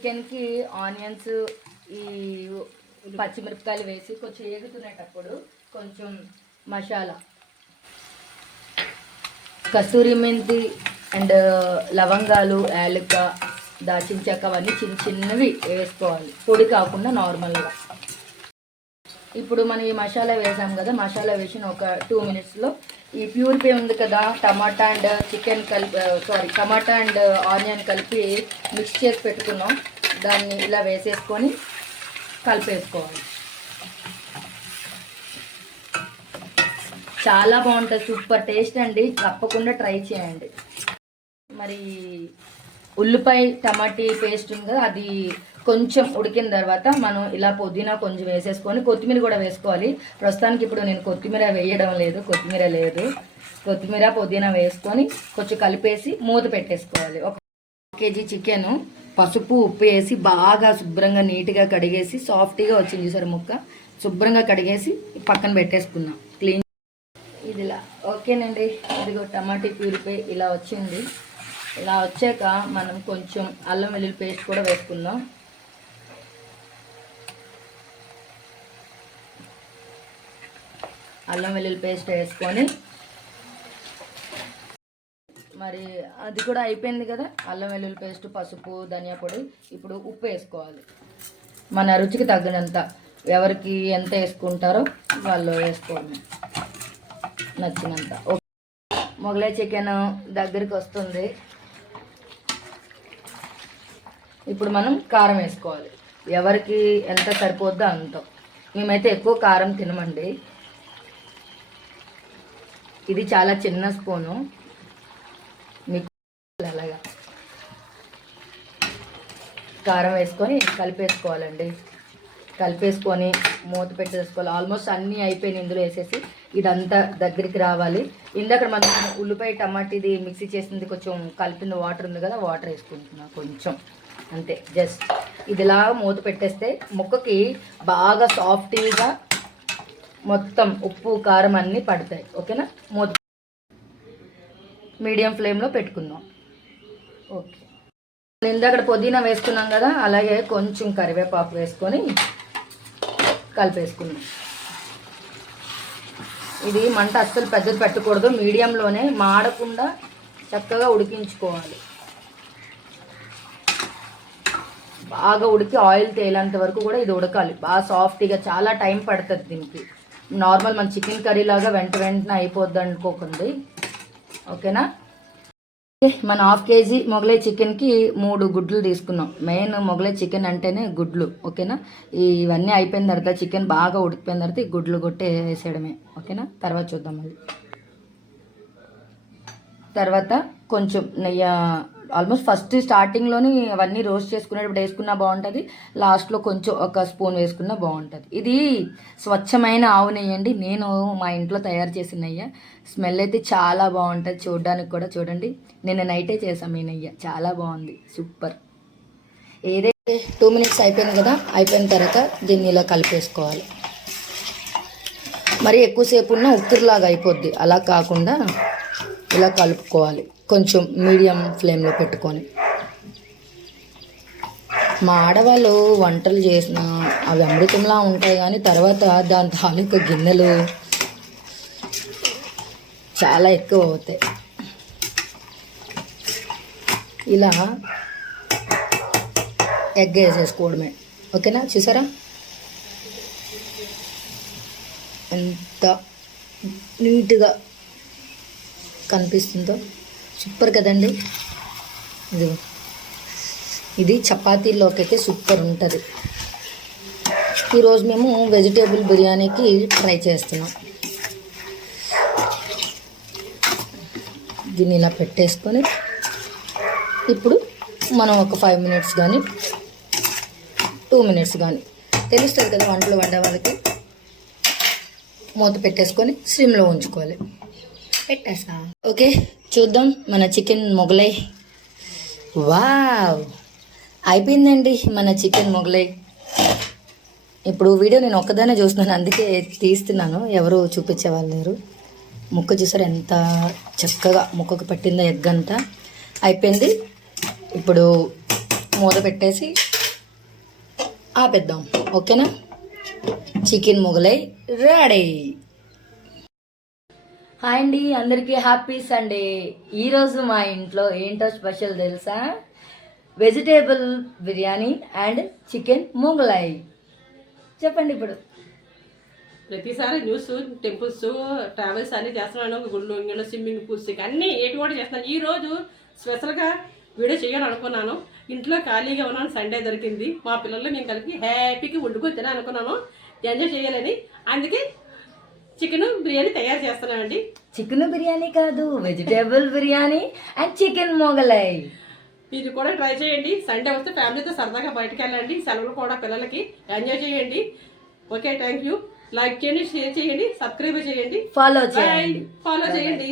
చికెన్కి ఆనియన్స్ ఈ పచ్చిమిరపకాయలు వేసి కొంచెం ఏగుతునేటప్పుడు కొంచెం మసాలా కస్తూరి మెంతి అండ్ లవంగాలు యాలక్క దాచిన చెక్క అవన్నీ చిన్న చిన్నవి వేసుకోవాలి, పొడి కాకుండా నార్మల్గా. ఇప్పుడు మనం ఈ మసాలా వేసాం కదా, మసాలా వేసిన ఒక 2 minutesలో ఈ ప్యూరిఫై ఉంది కదా, టమాటా అండ్ చికెన్ కలిపి టమాటా అండ్ ఆనియన్ కలిపి మిక్స్ చేసి పెట్టుకున్నాం, దాన్ని ఇలా వేసేసుకొని కలిపేసుకోవాలి. చాలా బాగుంటుంది, సూపర్ టేస్ట్ అండి, తప్పకుండా ట్రై చేయండి. మరి ఉల్లిపాయ టమాటీ పేస్ట్ ఉంది కదా, అది కొంచెం ఉడికిన తర్వాత మనం ఇలా పుదీనా కొంచెం వేసేసుకొని కొత్తిమీర కూడా వేసుకోవాలి. ప్రస్తుతానికి ఇప్పుడు నేను కొత్తిమీర వేయడం లేదు, కొత్తిమీర పుదీనా వేసుకొని కొంచెం కలిపేసి మూత పెట్టేసుకోవాలి. 1 kg చికెన్ పసుపు ఉప్పు వేసి బాగా శుభ్రంగా నీట్గా కడిగేసి సాఫ్ట్గా వచ్చింది చూసారు ముక్క, శుభ్రంగా కడిగేసి పక్కన పెట్టేసుకున్నాం క్లీన్. ఇదిలా ఓకేనండి. ఇదిగో టమాటా ప్యూరిఫై ఇలా వచ్చింది. ఇలా వచ్చాక మనం కొంచెం అల్లం వెల్లుల్లి పేస్ట్ కూడా వేసుకుందాం. అల్లం వెల్లుల్లి పేస్ట్ వేసుకొని మరి అది కూడా అయిపోయింది కదా, అల్లం వెల్లుల్లి పేస్ట్ పసుపు ధనియా పొడి. ఇప్పుడు ఉప్పు వేసుకోవాలి, మన రుచికి తగినంత, ఎవరికి ఎంత వేసుకుంటారో వాళ్ళు వేసుకోండి, నచ్చినంత. మొగలై చికెన్ దగ్గరికి వస్తుంది. ఇప్పుడు మనం కారం వేసుకోవాలి, ఎవరికి ఎంత సరిపోద్దో అంత. మేమైతే ఎక్కువ కారం తినమండి, ఇది చాలా చిన్న స్పూను, మీకు అలాగా కారం వేసుకొని కలిపేసుకోవాలండి. కలిపేసుకొని మూత పెట్టేసుకోవాలి. ఆల్మోస్ట్ అన్నీ అయిపోయినాయి ఇందులో వేసేసి, ఇదంతా దగ్గరికి రావాలి. ఇందాక మనం ఉల్లిపాయ టమాటీది మిక్సీ చేసింది కొంచెం కలిపింది వాటర్ ఉంది కదా, వాటర్ వేసుకుంటున్నా కొంచెం అంతే. జస్ట్ ఇదిలా మూత పెట్టేస్తే ముక్కకి బాగా సాఫ్ట్గా మొత్తం ఉప్పు కారం అన్నీ పడతాయి. ఓకేనా, మూత మీడియం ఫ్లేమ్లో పెట్టుకుందాం. ఓకే, ఇందాక పుదీనా వేసుకున్నాం కదా, అలాగే కొంచెం కరివేపాకు వేసుకొని కలిపేసుకున్నాం. ఇది మంట అస్సలు పెద్దది పెట్టకూడదు, మీడియంలోనే, మాడకుండా చక్కగా ఉడికించుకోవాలి. బాగా ఉడికి ఆయిల్ తేలేంత వరకు కూడా ఇది ఉడకాలి బాగా సాఫ్ట్గా. చాలా టైం పడుతుంది దీనికి. నార్మల్ మన చికెన్ కర్రీ లాగా వెంటనే అయిపోద్ది అనుకోకండి. ఓకేనా, మన 1/2 kg మొగలై చికెన్కి 3 గుడ్లు తీసుకున్నాం. మెయిన్ మొగలై చికెన్ అంటేనే గుడ్లు. ఓకేనా, ఇవన్నీ అయిపోయిన తర్వాత చికెన్ బాగా ఉడికిపోయిన తర్వాత ఈ గుడ్లు కొట్టే వేసేయడమే. ఓకేనా, తర్వాత చూద్దాం. మళ్ళీ తర్వాత కొంచెం నెయ్యి, ఆల్మోస్ట్ ఫస్ట్ స్టార్టింగ్లోని అవన్నీ రోస్ట్ చేసుకునేటప్పుడు వేసుకున్నా బాగుంటుంది, లాస్ట్లో కొంచెం 1 స్పూన్ వేసుకున్నా బాగుంటుంది. ఇది స్వచ్ఛమైన ఆవు నెయ్యి అండి, నేను మా ఇంట్లో తయారు చేసిన నెయ్యి. స్మెల్ అయితే చాలా బాగుంటుంది, చూడడానికి కూడా. చూడండి, నేను నైటే చేసాను ఈ నెయ్యి, చాలా బాగుంది, సూపర్. ఏదైతే 2 minutes అయిపోయింది కదా, అయిపోయిన తర్వాత దీన్ని ఇలా కలిపేసుకోవాలి. మరి ఎక్కువసేపు ఉన్న ఉక్కిరిలాగా అయిపోద్ది, అలా కాకుండా ఇలా కలుపుకోవాలి కొంచెం మీడియం ఫ్లేమ్లో పెట్టుకొని. మా ఆడవాళ్ళు వంటలు చేసిన అవి అమృతంలా ఉంటాయి, కానీ తర్వాత దాని తాలూకు గిన్నెలు చాలా ఎక్కువ అవుతాయి. ఇలా ఎగ్ వేసేసుకోవడమే. ఓకేనా, చూసారా ఎంత నీట్గా కనిపిస్తుందో, సూపర్ కదండి. ఇది చపాతీలోకి అయితే సూపర్ ఉంటుంది. ఈరోజు మేము వెజిటేబుల్ బిర్యానీకి ట్రై చేస్తున్నాం. దీన్ని ఇలా పెట్టేసుకొని ఇప్పుడు మనం ఒక 5 minutes కానీ 2 minutes కానీ, తెలుస్తుంది కదా వంటలు వండే వాళ్ళకి, మూత పెట్టేసుకొని స్లిమ్లో ఉంచుకోవాలి. పెట్టేసా. ఓకే, చూద్దాం మన చికెన్ మొగలై. వావ్, అయిపోయిందండి మన చికెన్ మొగలై. ఇప్పుడు వీడియో నేను ఒక్కదానే చూస్తున్నాను, అందుకే తీస్తున్నాను, ఎవరు చూపించేవాళ్ళు లేరు. ముక్క చూసారు ఎంత చక్కగా ముక్కకు పట్టిందో, ఎగ్ అంతా అయిపోయింది. ఇప్పుడు మూత పెట్టేసి ఆపేద్దాం. ఓకేనా? Chicken Mughlai ready. హాయ్ అండి, అందరికీ హ్యాపీ సండే. ఈరోజు మా ఇంట్లో ఏంటో స్పెషల్ తెలుసా? Vegetable biryani and chicken Mughlai. చెప్పండి ఇప్పుడు. ప్రతిసారి న్యూస్, టెంపుల్స్, ట్రావెల్స్ అన్నీ చేస్తున్నాను. గుళ్ళు, ఇంగిళ్ళు, స్విమ్మింగ్ పూల్స్ అన్నీ ఏటి కూడా చేస్తున్నాను. ఈరోజు స్పెషల్గా వీడియో చేయాలనుకున్నాను. ఇంట్లో ఖాళీగా ఉన్నాను, సండే దొరికింది. మా పిల్లలు మేము కలిపి హ్యాపీగా వండుకొని తినాలనుకున్నాను, ఎంజాయ్ చేయాలని. అందుకే చికెన్ బిర్యానీ తయారు చేస్తున్నానండి. చికెన్ బిర్యానీ కాదు, vegetable biryani and chicken Mughlai. మీరు కూడా ట్రై చేయండి. సండే వస్తే ఫ్యామిలీతో సరదాగా బయటకు వెళ్ళండి. సెలవులు కూడా పిల్లలకి ఎంజాయ్ చేయండి. Okay, thank you. లైక్ చేయండి, షేర్ చేయండి, సబ్స్క్రైబ్ చేయండి, ఫాలో చేయండి. ఫాలో చేయండి.